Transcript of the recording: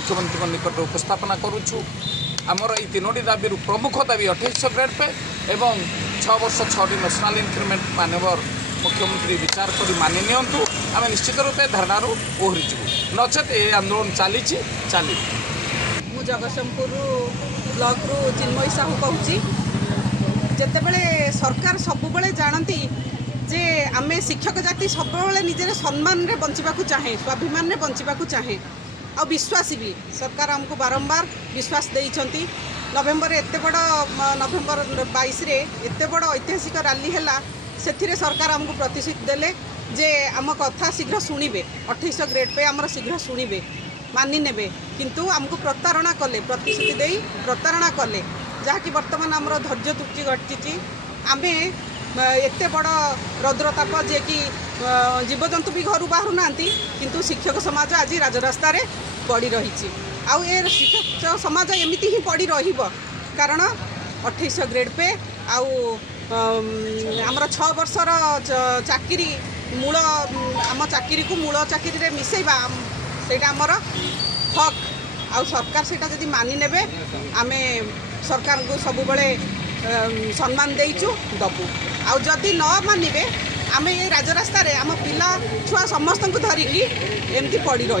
मुख्यमंत्री निकट उपस्थापना करुचु। आमर ये तीनोटी दाबी प्रमुख दाबी 2800 ग्रेड पे एवं 6 वर्ष 6टी नेशनल इंक्रीमेंट मानवर मुख्यमंत्री विचार कर मानि नियंतु आम निश्चित रूपे धारणा ओहरीजु नचेत ये आंदोलन चली मु जगतसिंहपुर ब्लॉक रु चिन्मयी साहू कहूँ जितेबले सरकार सबुबले जानती जे आमे शिक्षक जाति सब निजे सम्मान रे बंचिबा चाहे स्वाभिमान रे बंचिबा चाहे आ विश्वास भी सरकार हमको बारंबार विश्वास देइछंती। नवेम्बर एत बड़ नवेम्बर 22 रे एत बड़ ऐतिहासिक रैली है से सरकार हमको प्रतिश्रुति देले जे आम कथा शीघ्र शुणिबे 2800 ग्रेड पे आमर शीघ्र शुणिबे मानि नेबे किंतु हमको प्रतारणा कले प्रतिश्रुति देई प्रतारणा कले जहाँकि बर्तमान आमर धैर्य त्रुटि घटी आमे एते बड़ रौद्रताप जे कि जीवजंतु भी घर बाहर ना किंतु शिक्षक समाज आज राजरास्तार पड़ी रही आउ ए शिक्षक समाज एमती ही पड़ी रहिबो कारण 2800 ग्रेड पे आउ आमर 6 वर्षर चाकरी मूल आम चाकरी को मूल चाकरी रे मिसेबा सेटा आमर हक आउ सरकार सेटा जदि मानि नेबे आमे सरकार को सब बड़े सम्मान देइचु दबु आउ जदि न मानिबे आमे ये राजरास्तार आम पिला छुआ समस्त को धरिकी एमती पड़ी रही।